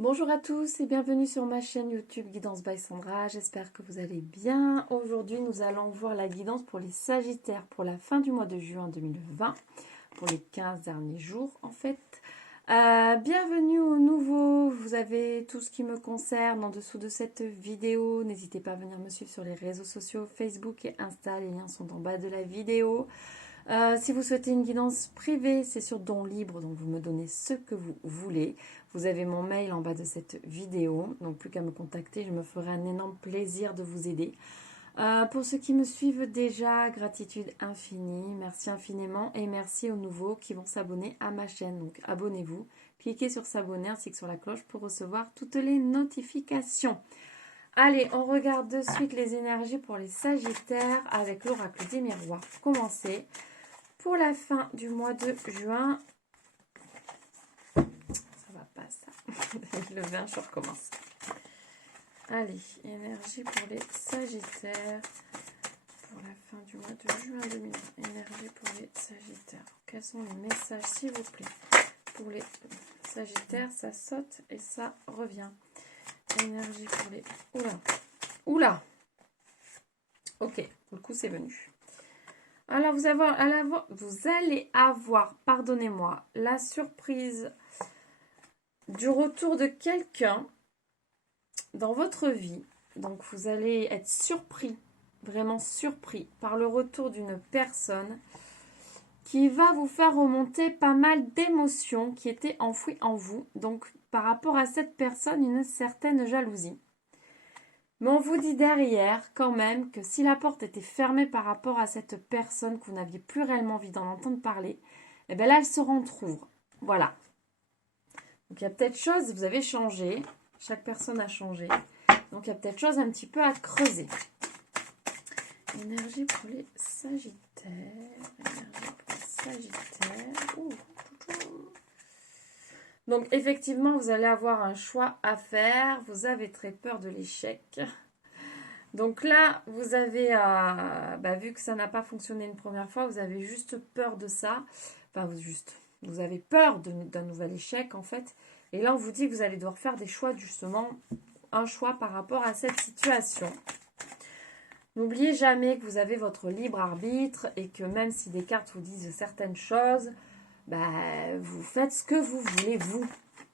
Bonjour à tous et bienvenue sur ma chaîne YouTube Guidance by Sandra, j'espère que vous allez bien. Aujourd'hui nous allons voir la guidance pour les Sagittaires pour la fin du mois de juin 2020, pour les 15 derniers jours en fait. Bienvenue aux nouveaux, vous avez tout ce qui me concerne en dessous de cette vidéo. N'hésitez pas à venir me suivre sur les réseaux sociaux Facebook et Insta, les liens sont en bas de la vidéo. Si vous souhaitez une guidance privée, c'est sur Don Libre, donc vous me donnez ce que vous voulez. Vous avez mon mail en bas de cette vidéo, donc plus qu'à me contacter, je me ferai un énorme plaisir de vous aider. Pour ceux qui me suivent déjà, gratitude infinie, merci infiniment et merci aux nouveaux qui vont s'abonner à ma chaîne. Donc abonnez-vous, cliquez sur s'abonner ainsi que sur la cloche pour recevoir toutes les notifications. Allez, on regarde de suite les énergies pour les Sagittaires avec l'oracle des miroirs. Pour commencer, pour la fin du mois de juin, ça va pas ça, le 20, je recommence. Allez, énergie pour les Sagittaires, pour la fin du mois de juin 2020, énergie pour les Sagittaires. Quels sont les messages, s'il vous plaît? Pour les Sagittaires, ça saute et ça revient. Énergie pour les... Oula, oula. Ok, pour le coup, c'est venu. Alors, vous allez avoir, pardonnez-moi, la surprise du retour de quelqu'un dans votre vie. Donc, vous allez être surpris, vraiment surpris, par le retour d'une personne qui va vous faire remonter pas mal d'émotions qui étaient enfouies en vous. Donc, par rapport à cette personne, une certaine jalousie. Mais on vous dit derrière, quand même, que si la porte était fermée par rapport à cette personne que vous n'aviez plus réellement envie d'en entendre parler, et bien là, elle se rentrouvre. Voilà. Donc, il y a peut-être chose, vous avez changé. Chaque personne a changé. Donc, il y a peut-être chose un petit peu à creuser. Énergie pour les Sagittaires. Énergie pour les Sagittaires. Ouh. Donc, effectivement, vous allez avoir un choix à faire. Vous avez très peur de l'échec. Donc là, vous avez, vu que ça n'a pas fonctionné une première fois, vous avez juste peur de ça. Enfin, vous avez peur d'un nouvel échec, en fait. Et là, on vous dit que vous allez devoir faire des choix, justement, un choix par rapport à cette situation. N'oubliez jamais que vous avez votre libre arbitre et que même si des cartes vous disent certaines choses, vous faites ce que vous voulez, vous.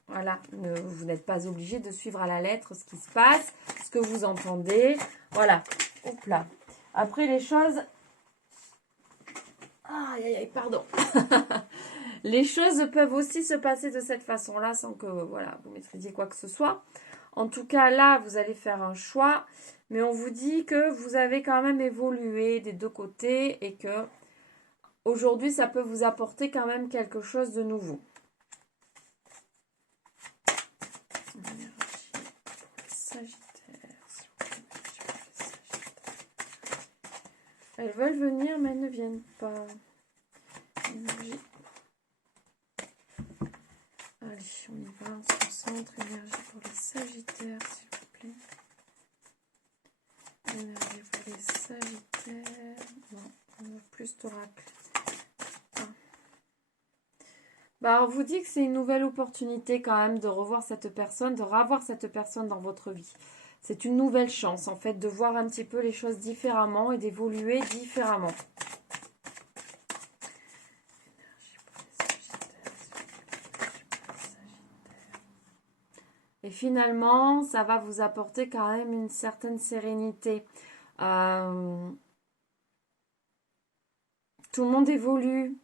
Voilà, vous n'êtes pas obligé de suivre à la lettre ce qui se passe, ce que vous entendez. Voilà, hop là. Après les choses... Aïe, aïe, aïe, pardon. Les choses peuvent aussi se passer de cette façon-là sans que voilà, vous maîtrisiez quoi que ce soit. En tout cas, là, vous allez faire un choix. Mais on vous dit que vous avez quand même évolué des deux côtés et que aujourd'hui, ça peut vous apporter quand même quelque chose de nouveau. Elles veulent venir, mais elles ne viennent pas. Énergie. Allez, on y va, on se concentre. Énergie pour les Sagittaires, s'il vous plaît. Énergie pour les Sagittaires. Non, on a plus d'oracle. On vous dit que c'est une nouvelle opportunité quand même de revoir cette personne, de revoir cette personne dans votre vie. C'est une nouvelle chance en fait de voir un petit peu les choses différemment et d'évoluer différemment. Et finalement, ça va vous apporter quand même une certaine sérénité. Tout le monde évolue.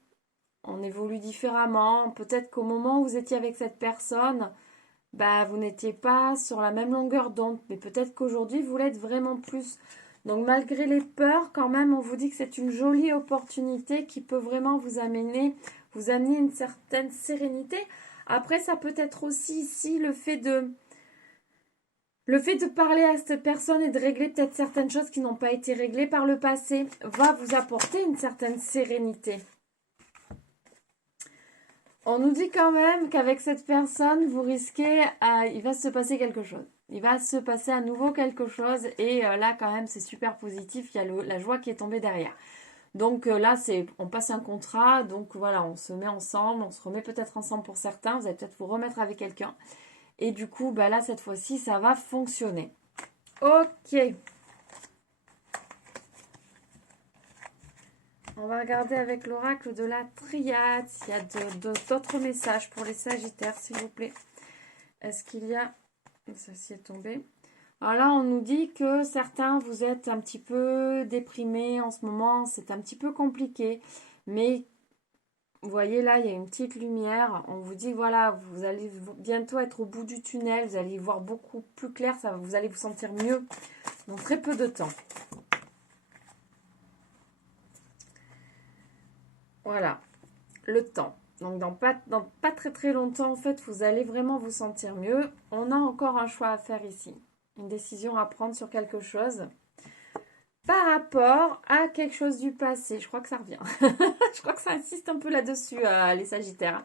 On évolue différemment. Peut-être qu'au moment où vous étiez avec cette personne, vous n'étiez pas sur la même longueur d'onde. Mais peut-être qu'aujourd'hui, vous l'êtes vraiment plus. Donc malgré les peurs, quand même, on vous dit que c'est une jolie opportunité qui peut vraiment vous amener une certaine sérénité. Après, ça peut être aussi ici le fait de parler à cette personne et de régler peut-être certaines choses qui n'ont pas été réglées par le passé va vous apporter une certaine sérénité. On nous dit quand même qu'avec cette personne, vous risquez, il va se passer quelque chose. Il va se passer à nouveau quelque chose et là quand même c'est super positif, il y a la joie qui est tombée derrière. Donc là, on passe un contrat, donc voilà, on se met ensemble, on se remet peut-être ensemble pour certains, vous allez peut-être vous remettre avec quelqu'un. Et du coup, bah là, cette fois-ci, ça va fonctionner. Ok. On va regarder avec l'oracle de la triade s'il y a d'autres messages pour les sagittaires, s'il vous plaît. Est-ce qu'il y a... Celle-ci est tombée. Alors là, on nous dit que certains, vous êtes un petit peu déprimés en ce moment. C'est un petit peu compliqué. Mais vous voyez là, il y a une petite lumière. On vous dit, voilà, vous allez bientôt être au bout du tunnel. Vous allez y voir beaucoup plus clair. Vous allez vous sentir mieux dans très peu de temps. Voilà, le temps. Donc, dans pas très très longtemps, en fait, vous allez vraiment vous sentir mieux. On a encore un choix à faire ici. Une décision à prendre sur quelque chose. Par rapport à quelque chose du passé. Je crois que ça revient. Je crois que ça insiste un peu là-dessus, les Sagittaires.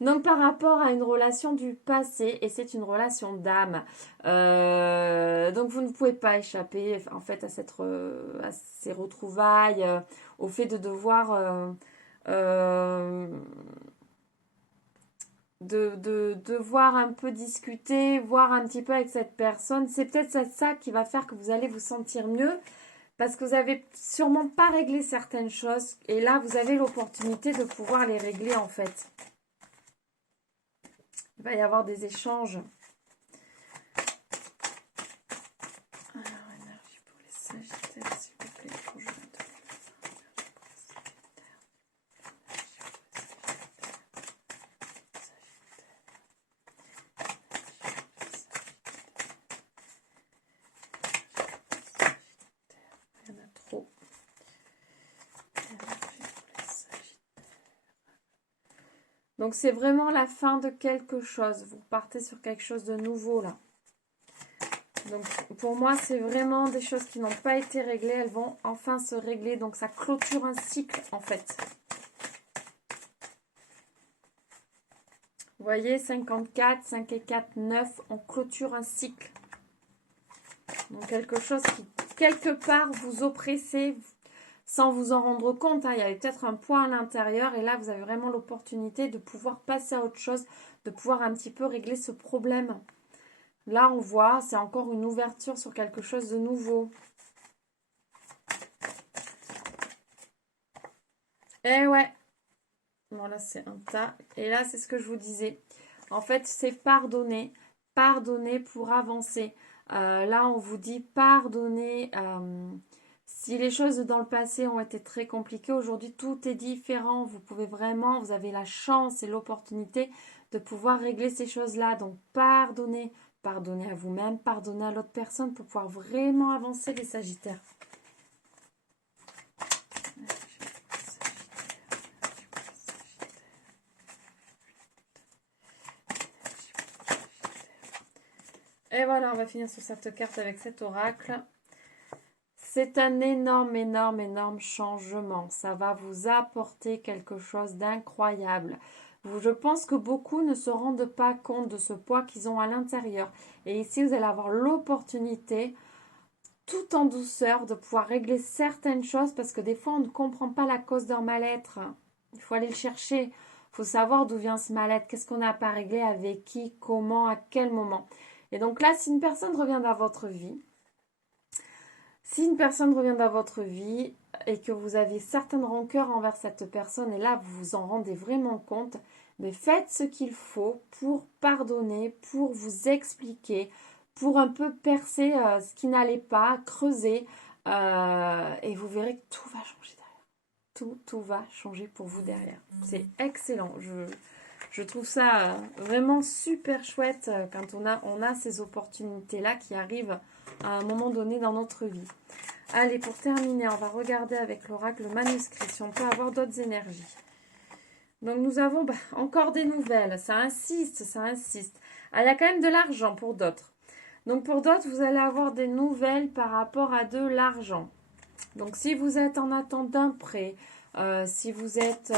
Donc, par rapport à une relation du passé, et c'est une relation d'âme. Donc, vous ne pouvez pas échapper, en fait, à ces retrouvailles, au fait de devoir... devoir un peu discuter, voir un petit peu avec cette personne. C'est peut-être ça qui va faire que vous allez vous sentir mieux parce que vous n'avez sûrement pas réglé certaines choses et là vous avez l'opportunité de pouvoir les régler en fait. Il va y avoir des échanges. Alors, énergie pour les Sagittaires, s'il vous plaît, pour juin 2020. Il y en a trop. Donc, c'est vraiment la fin de quelque chose. Vous partez sur quelque chose de nouveau, là. Donc, pour moi, c'est vraiment des choses qui n'ont pas été réglées. Elles vont enfin se régler. Donc, ça clôture un cycle, en fait. Vous voyez, 54, 5 et 4, 9. On clôture un cycle. Donc, quelque chose qui, quelque part, vous oppressez sans vous en rendre compte. Il y avait peut-être un point à l'intérieur. Et là, vous avez vraiment l'opportunité de pouvoir passer à autre chose. De pouvoir un petit peu régler ce problème. Là, on voit, c'est encore une ouverture sur quelque chose de nouveau. Eh ouais. Bon, là, c'est un tas. Et là, c'est ce que je vous disais. En fait, c'est pardonner. Pardonner pour avancer. Là, on vous dit pardonner. Si les choses dans le passé ont été très compliquées, aujourd'hui, tout est différent. Vous pouvez vraiment, vous avez la chance et l'opportunité de pouvoir régler ces choses-là. Donc, pardonnez. Pardonnez à vous-même, pardonnez à l'autre personne pour pouvoir vraiment avancer les Sagittaires. Et voilà, on va finir sur cette carte avec cet oracle. C'est un énorme, énorme, énorme changement. Ça va vous apporter quelque chose d'incroyable. Je pense que beaucoup ne se rendent pas compte de ce poids qu'ils ont à l'intérieur. Et ici, vous allez avoir l'opportunité, tout en douceur, de pouvoir régler certaines choses parce que des fois, on ne comprend pas la cause d'un mal-être. Il faut aller le chercher. Il faut savoir d'où vient ce mal-être. Qu'est-ce qu'on n'a pas réglé, avec qui, comment, à quel moment. Et donc là, si une personne revient dans votre vie, et que vous avez certaines rancœurs envers cette personne, et là vous vous en rendez vraiment compte, mais faites ce qu'il faut pour pardonner, pour vous expliquer, pour un peu percer ce qui n'allait pas, creuser, et vous verrez que tout va changer derrière. Tout va changer pour vous derrière. C'est excellent. Je trouve ça vraiment super chouette quand on a ces opportunités-là qui arrivent à un moment donné dans notre vie. Allez, pour terminer, on va regarder avec l'oracle le manuscrit si on peut avoir d'autres énergies. Donc, nous avons encore des nouvelles. Ça insiste, ça insiste. Ah, il y a quand même de l'argent pour d'autres. Donc, pour d'autres, vous allez avoir des nouvelles par rapport à de l'argent. Donc, si vous êtes en attente d'un prêt, si vous êtes...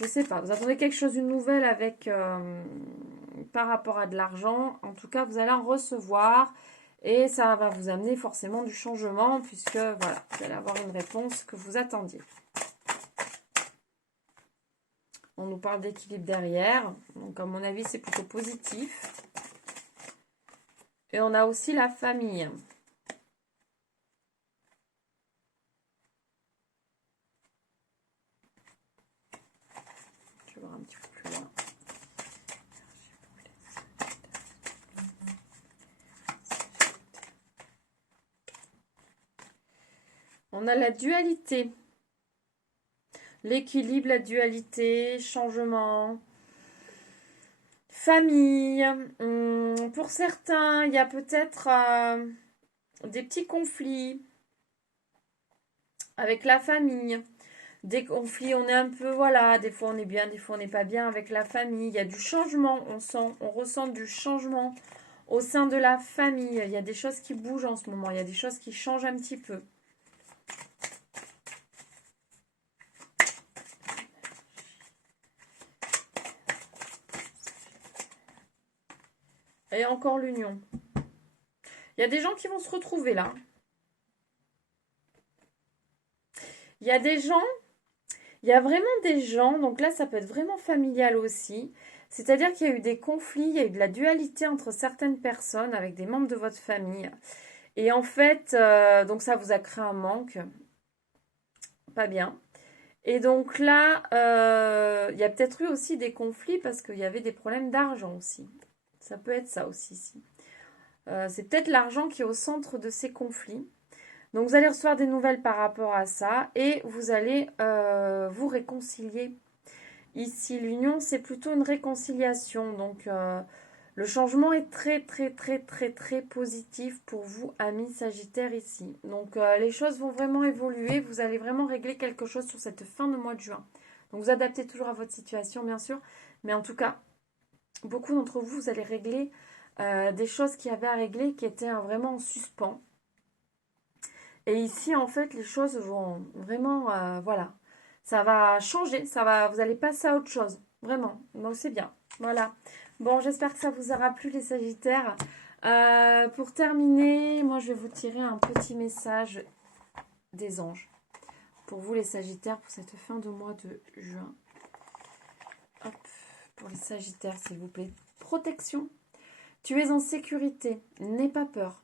je sais pas, vous attendez quelque chose, une nouvelle avec par rapport à de l'argent. En tout cas, vous allez en recevoir et ça va vous amener forcément du changement puisque voilà, vous allez avoir une réponse que vous attendiez. On nous parle d'équilibre derrière. Donc, à mon avis, c'est plutôt positif. Et on a aussi la famille. Je vais voir un petit peu plus loin. On a la dualité. L'équilibre, la dualité, changement, famille. Pour certains, il y a peut-être des petits conflits avec la famille. Des conflits, on est un peu, voilà, des fois on est bien, des fois on n'est pas bien avec la famille. Il y a du changement, on ressent du changement au sein de la famille. Il y a des choses qui bougent en ce moment, il y a des choses qui changent un petit peu. Et encore l'union. Il y a des gens qui vont se retrouver là. Il y a des gens, il y a vraiment des gens, donc là ça peut être vraiment familial aussi. C'est-à-dire qu'il y a eu des conflits, il y a eu de la dualité entre certaines personnes avec des membres de votre famille. Et en fait, donc ça vous a créé un manque. Pas bien. Et donc là, il y a peut-être eu aussi des conflits parce qu'il y avait des problèmes d'argent aussi. Ça peut être ça aussi ici. C'est peut-être l'argent qui est au centre de ces conflits. Donc vous allez recevoir des nouvelles par rapport à ça et vous allez vous réconcilier. Ici, l'union, c'est plutôt une réconciliation. Donc le changement est très très très très très positif pour vous, amis Sagittaire ici. Donc les choses vont vraiment évoluer. Vous allez vraiment régler quelque chose sur cette fin de mois de juin. Donc vous adaptez toujours à votre situation, bien sûr. Mais en tout cas, beaucoup d'entre vous, vous allez régler des choses qui avaient à régler, qui étaient vraiment en suspens. Et ici, en fait, les choses vont vraiment, voilà, ça va changer, vous allez passer à autre chose, vraiment. Donc c'est bien, voilà. Bon, j'espère que ça vous aura plu, les Sagittaires. Pour terminer, moi, je vais vous tirer un petit message des anges pour vous, les Sagittaires, pour cette fin de mois de juin. Hop, pour les Sagittaires, s'il vous plaît. Protection. Tu es en sécurité, n'aie pas peur.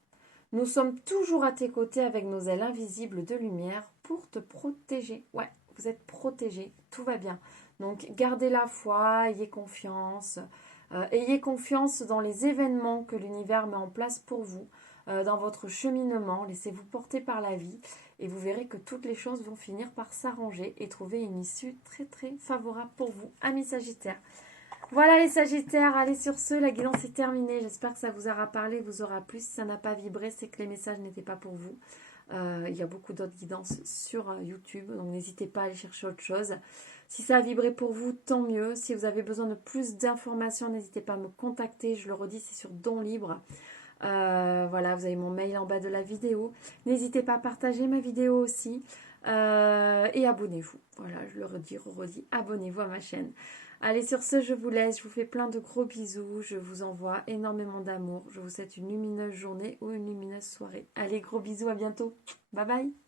Nous sommes toujours à tes côtés avec nos ailes invisibles de lumière pour te protéger. Ouais, vous êtes protégé, tout va bien. Donc gardez la foi, ayez confiance. Ayez confiance dans les événements que l'univers met en place pour vous, dans votre cheminement. Laissez-vous porter par la vie et vous verrez que toutes les choses vont finir par s'arranger et trouver une issue très très favorable pour vous, amis Sagittaires. Voilà les Sagittaires, allez sur ce, la guidance est terminée. J'espère que ça vous aura parlé, vous aura plu. Si ça n'a pas vibré, c'est que les messages n'étaient pas pour vous. Il y a beaucoup d'autres guidances sur YouTube, donc n'hésitez pas à aller chercher autre chose. Si ça a vibré pour vous, tant mieux. Si vous avez besoin de plus d'informations, n'hésitez pas à me contacter. Je le redis, c'est sur Don Libre. Voilà, vous avez mon mail en bas de la vidéo. N'hésitez pas à partager ma vidéo aussi. Et abonnez-vous. Voilà, je le redis, abonnez-vous à ma chaîne. Allez, sur ce, je vous laisse. Je vous fais plein de gros bisous. Je vous envoie énormément d'amour. Je vous souhaite une lumineuse journée ou une lumineuse soirée. Allez, gros bisous, à bientôt. Bye bye.